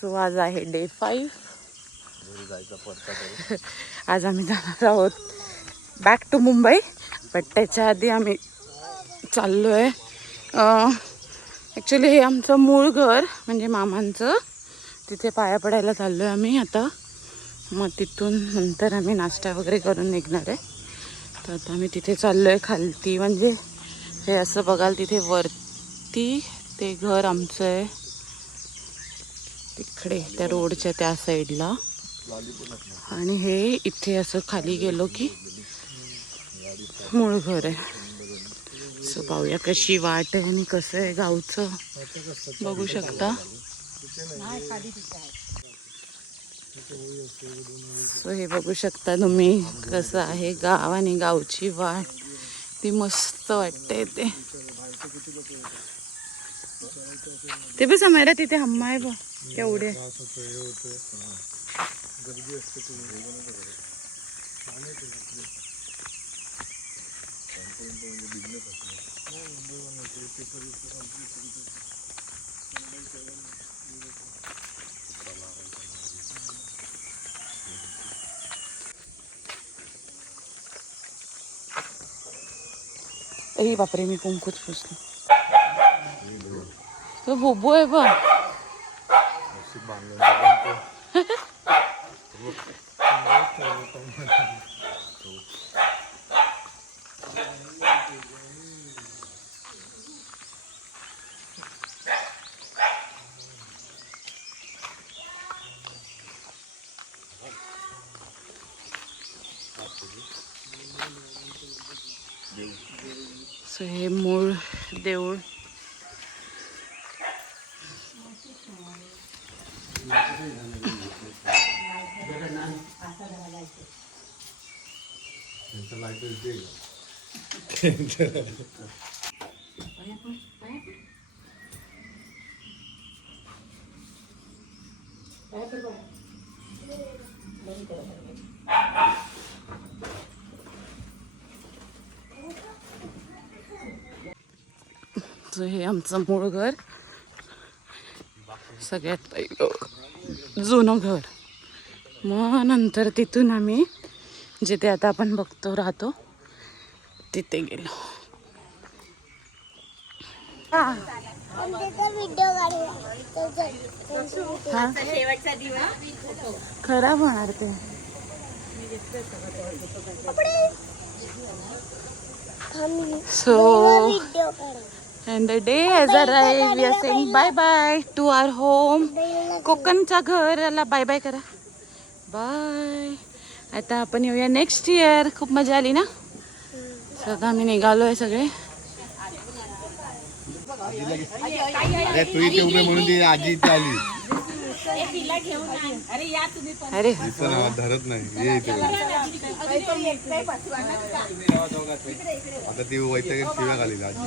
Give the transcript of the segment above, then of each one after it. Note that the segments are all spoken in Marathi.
सो आज आहे डे फाईव्ह आज आम्ही जाणार आहोत बॅक टू मुंबई बट त्याच्या आधी आम्ही चाललो आहे ॲक्च्युली हे आमचं मूळ घर म्हणजे मामांचं. तिथे पाया पडायला चाललो आहे आम्ही आता. मग तिथून नंतर आम्ही नाश्ता वगैरे करून निघणार आहे. तर आता आम्ही तिथे चाललो आहे खालती. म्हणजे हे असं बघाल तिथे वरती ते घर आमचं आहे. तिकडे त्या रोडच्या त्या साईडला. आणि हे इथे असं खाली गेलो की मूळ घर आहे. सो पाहूया कशी वाट आहे आणि कसं आहे गावचं. बघू शकता. सो हे बघू शकता तुम्ही कसं आहे गाव आणि गावची वाट. ती मस्त वाटते ते ते बस तिथे हम्मा आहे बघ. केवढे? अरे बापरे मी कुंकूच पुसलो. तो बोबो आहे बा. सो हे मूळ देऊळ सो हे आमचं मूळ घर सगळ्यात पहिलं. जुनं घर. मग नंतर तिथून आम्ही जिथे आता आपण बघतो राहतो तिथे गेलो. खराब होणार ते. So And the day has arrived. We are saying bye bye to our home. कोकणच्या घराला बाय बाय करा. बाय आता आपण येऊया नेक्स्ट इयर खूप मजा आली ना? सगळं आम्ही निघालो आहे सगळे म्हणून ती आजी आली. अरे धरत नाही. ये इथे. आता ती वैताग शिव्या घाली आजी.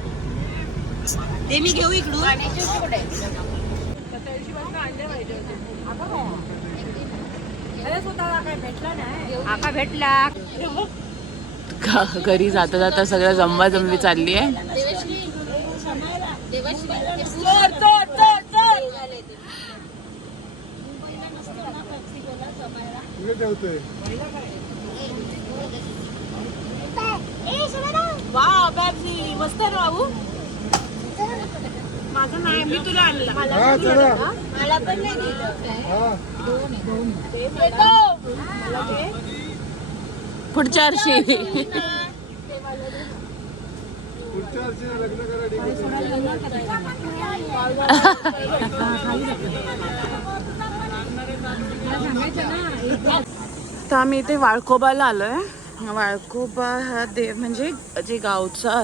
ते मी घेऊ इकडून. आका भेटला. घरी जाता जाता सगळं जमवा जमवी चालली आहे? मस्त ना बाबू? माझं नाही मी तुला आणलं. हा चला. मला पण नाही दिलं. हा. पुढच्या वर्षी. तर आम्ही इथे वाळकोबाला आलोय. वाळकोबा हा देव म्हणजे जे गावचा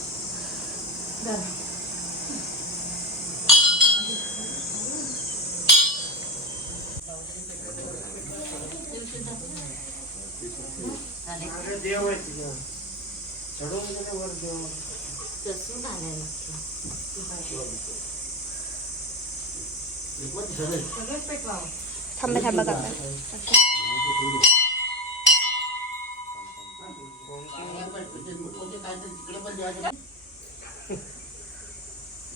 थांबा थांबा काका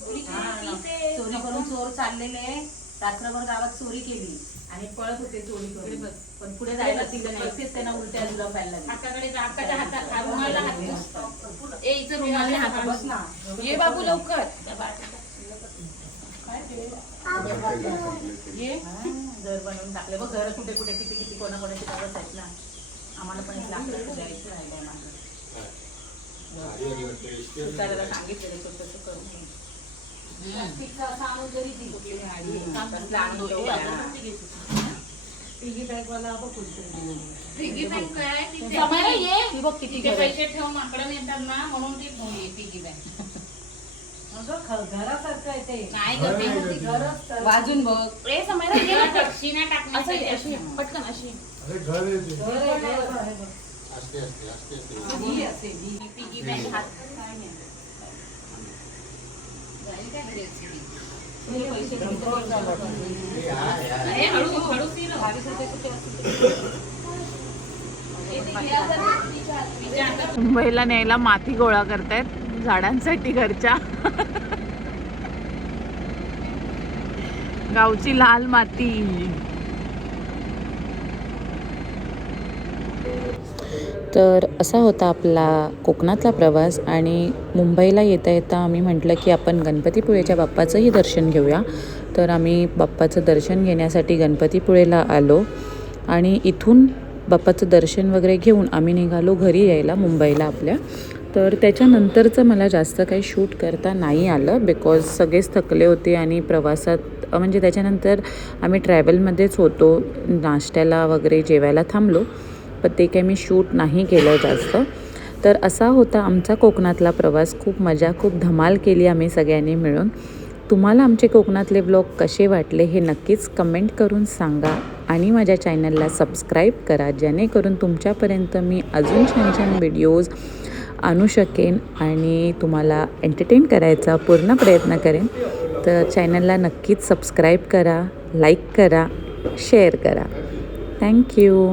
चोरी करून चोर चाललेले. रात्रभर गावात चोरी केली. आणि पळत होते चोरी करून. पण पुढे जायला दिलं नाही. त्यांना उलट्या लागले. ये बाबू लवकर. ये हा, घर बनवून टाकले. बघ घर कुठे कुठे किती किती कोणा कोणाची कागद आहेत ना. आम्हाला पण एक द्यायचं राहिलंय माझं सांगितलेलं तसं पिगी बँक वाला बघ ये. ही किती. पैसे ठेवून आकडे नेतात ना म्हणून ती पिगी बँक अगं, ख- घरासारखं आहे ते. नाही ग ते ती. घरच तर- वाजून बघ. ए समायला ये. ना. टक्शी नाही असं टाकण्यासाठी अशी पटकन अशी घर आहे, घर आहे बघ. ही असे, ही. पिगी बँक हात काय? हे मुंबईला न्यायला माती गोळा करतायत झाडांसाठी घरच्या. गावची लाल माती. तर असा होता आपला कोकणातला प्रवास आणि मुंबईला येता येता आम्ही म्हटलं की आपण गणपतीपुळेच्या बाप्पाचंही दर्शन घेऊया. तर आम्ही बाप्पाचं दर्शन घेण्यासाठी गणपतीपुळेला आलो आणि इथून बाप्पाचं दर्शन वगैरे घेऊन आम्ही निघालो घरी यायला मुंबईला आपल्या. तर त्याच्यानंतरचं मला जास्त काही शूट करता नाही आलं बिकॉज सगळेच थकले होते आणि प्रवासात म्हणजे त्याच्यानंतर आम्ही ट्रॅव्हलमध्येच होतो नाश्त्याला वगैरे जेवायला थांबलो. पण ते काही मी शूट नाही केलं जास्त. तर असा होता आमचा कोकणातला प्रवास. खूप मजा खूप धमाल केली आम्ही सगळ्यांनी मिळून. तुम्हाला आमचे कोकणातले ब्लॉग कसे वाटले हे नक्कीच कमेंट करून सांगा आणि माझ्या चॅनलला सबस्क्राईब करा जेणेकरून तुमच्यापर्यंत मी अजून छान छान व्हिडिओज आणू शकेन आणि तुम्हाला एंटरटेन करायचा पूर्ण प्रयत्न करेन. तर चॅनलला नक्कीच सबस्क्राईब करा लाईक करा शेअर करा. थँक्यू